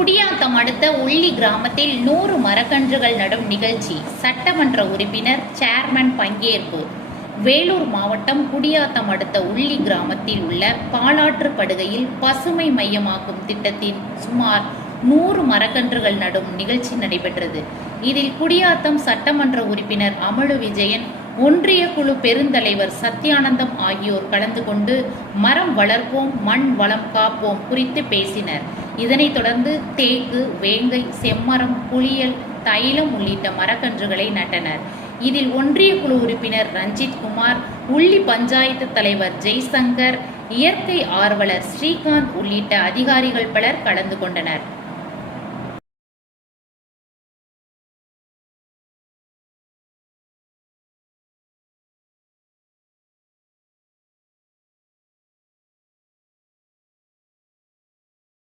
குடியாத்தம் அடுத்த உள்ளி கிராமத்தில் நூறு மரக்கன்றுகள் நடும் நிகழ்ச்சி. சட்டமன்ற உறுப்பினர் சேர்மன் பங்கேற்பு. வேலூர் மாவட்டம் குடியாத்தம் அடுத்த உள்ளி கிராமத்தில் உள்ள பாலாற்று படுகையில் பசுமை மையமாக்கும் திட்டத்தின் சுமார் நூறு மரக்கன்றுகள் நடும் நிகழ்ச்சி நடைபெற்றது. இதில் குடியாத்தம் சட்டமன்ற உறுப்பினர் அமலு விஜயன் ஒன்றிய குழு பெருந்தலைவர் சத்யானந்தம் ஆகியோர் கலந்து கொண்டு மரம் வளர்ப்போம் மண் வளம் காப்போம் குறித்து பேசினர். இதனைத் தொடர்ந்து தேக்கு வேங்கை செம்மரம் புளியல் தைலம் உள்ளிட்ட மரக்கன்றுகளை நட்டனர். இதில் ஒன்றிய குழு உறுப்பினர் ரஞ்சித் குமார் உள்ளி பஞ்சாயத்து தலைவர் ஜெய்சங்கர் இயற்கை ஆர்வலர் ஸ்ரீகாந்த் உள்ளிட்ட அதிகாரிகள் பலர் கலந்து கொண்டனர்.